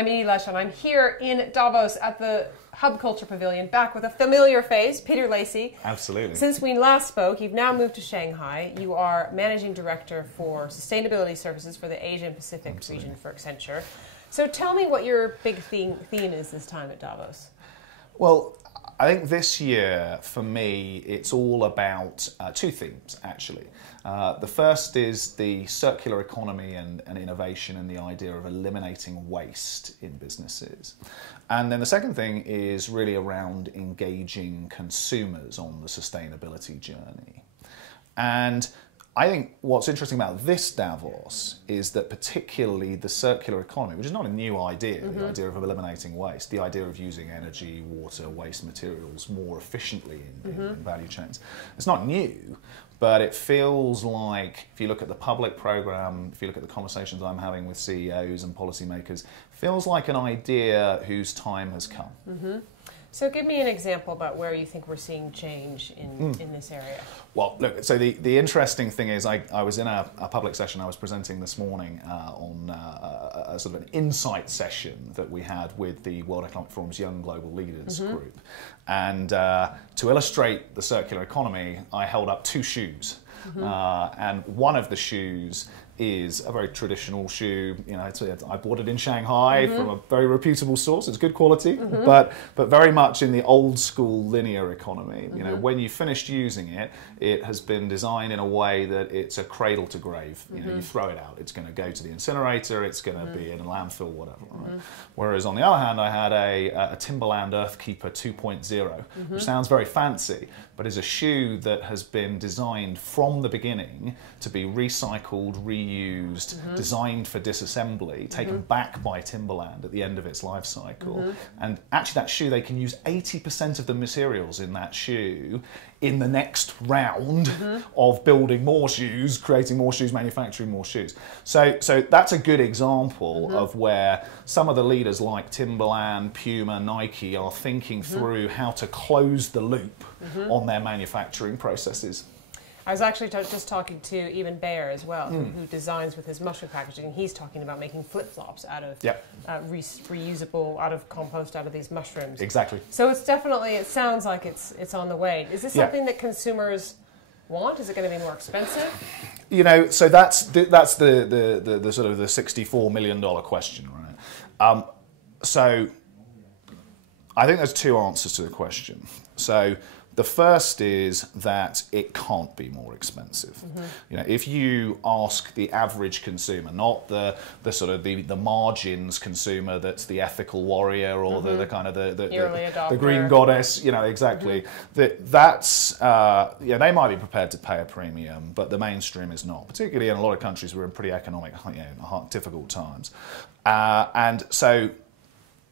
I'm Edie Lush, and I'm here in Davos at the Hub Culture Pavilion, back with a familiar face, Peter Lacy. Absolutely. Since we last spoke, you've now moved to Shanghai. You are Managing Director for Sustainability Services for the Asia and Pacific region for Accenture. So tell me what your big theme is this time at Davos. Well, I think this year, for me, it's all about two themes, actually. The first is the circular economy and innovation and the idea of eliminating waste in businesses. And then the second thing is really around engaging consumers on the sustainability journey. And I think what's interesting about this Davos is that particularly the circular economy, which is not a new idea, the idea of eliminating waste, the idea of using energy, water, waste materials more efficiently in value chains. It's not new, but it feels like, if you look at the public program, if you look at the conversations I'm having with CEOs and policymakers, feels like an idea whose time has come. So give me an example about where you think we're seeing change in this area. Well, look, so the interesting thing is I was in a public session I was presenting this morning on a sort of an insight session that we had with the World Economic Forum's Young Global Leaders group. And to illustrate the circular economy, I held up two shoes. And one of the shoes is a very traditional shoe. You know, I bought it in Shanghai from a very reputable source. It's good quality, but very much in the old school linear economy. You know, when you finished using it, it has been designed in a way that it's a cradle to grave. You know, you throw it out, it's going to go to the incinerator, it's going to be in a landfill, whatever. Right? Whereas on the other hand, I had a Timberland Earthkeeper 2.0, which sounds very fancy, but is a shoe that has been designed from the beginning to be recycled, reused, designed for disassembly, taken back by Timberland at the end of its life cycle. And actually that shoe, they can use 80% of the materials in that shoe in the next round of building more shoes, creating more shoes, manufacturing more shoes. So that's a good example of where some of the leaders like Timberland, Puma, Nike are thinking through how to close the loop on their manufacturing processes. I was actually just talking to even Bayer as well, who designs with his mushroom packaging. He's talking about making flip-flops out of reusable, out of compost, out of these mushrooms. Exactly. So it's definitely, it sounds like it's on the way. Is this something that consumers want? Is it going to be more expensive? You know, so that's the sort of the $64 million question, right? So I think there's two answers to the question. So the first is that it can't be more expensive. You know, if you ask the average consumer, not the sort of the margins consumer that's the ethical warrior or the kind of the green goddess, you know, exactly. That's yeah, they might be prepared to pay a premium, but the mainstream is not. Particularly in a lot of countries we're in pretty economic, difficult times, and so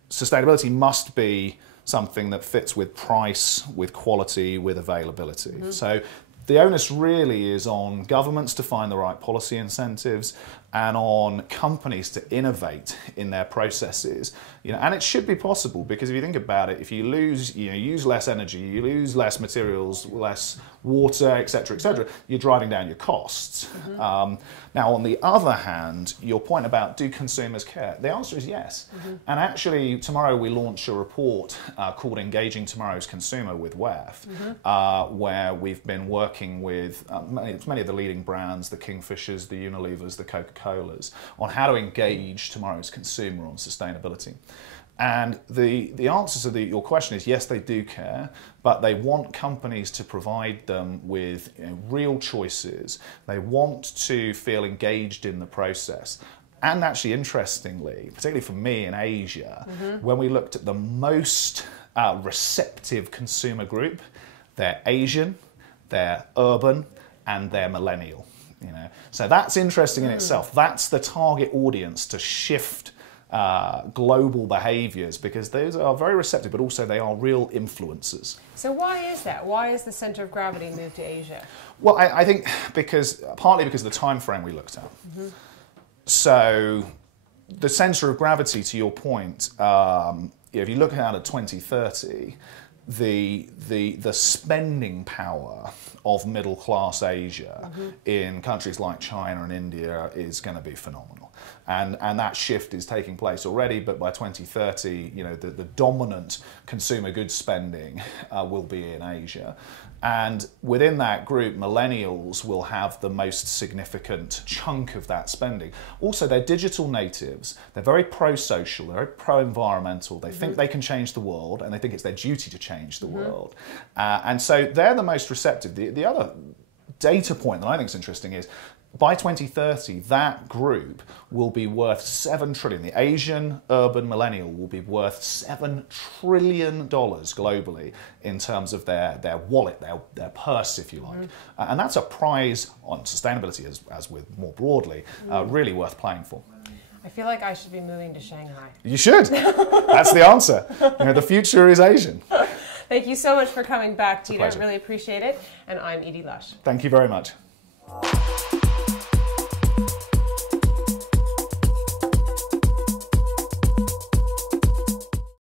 sustainability must be something that fits with price, with quality, with availability. So the onus really is on governments to find the right policy incentives and on companies to innovate in their processes. You know, and it should be possible, because if you think about it, if you use less energy, you lose less materials, less water, etc., you're driving down your costs. Now, on the other hand, your point about do consumers care? The answer is yes. And actually, tomorrow we launch a report called Engaging Tomorrow's Consumer with WEF, where we've been working with many of the leading brands, the Kingfishers, the Unilevers, the Coca-Colas, on how to engage tomorrow's consumer on sustainability. And the answer to your question is yes, they do care, but they want companies to provide them with real choices. They want to feel engaged in the process. And actually, interestingly, particularly for me in Asia, when we looked at the most receptive consumer group, they're Asian, they're urban, and they're millennial. You know, so that's interesting in itself. That's the target audience to shift global behaviours, because those are very receptive, but also they are real influencers. So why is that? Why is the centre of gravity moved to Asia? Well, I think partly because of the time frame we looked at. So the centre of gravity, to your point, if you look out at 2030, the spending power of middle class Asia in countries like China and India is going to be phenomenal. And that shift is taking place already, but by 2030, you know, the dominant consumer goods spending will be in Asia. And within that group, millennials will have the most significant chunk of that spending. Also, they're digital natives. They're very pro-social, they're very pro-environmental. They think they can change the world, and they think it's their duty to change the world. And so they're the most receptive. The other data point that I think is interesting is by 2030, that group will be worth $7 trillion. The Asian urban millennial will be worth $7 trillion globally in terms of their wallet, their purse, if you like. And that's a prize on sustainability, as with more broadly, really worth playing for. I feel like I should be moving to Shanghai. You should. That's the answer. You know, the future is Asian. Thank you so much for coming back, Dieter. Pleasure. Really appreciate it. And I'm Edie Lush. Thank you very much.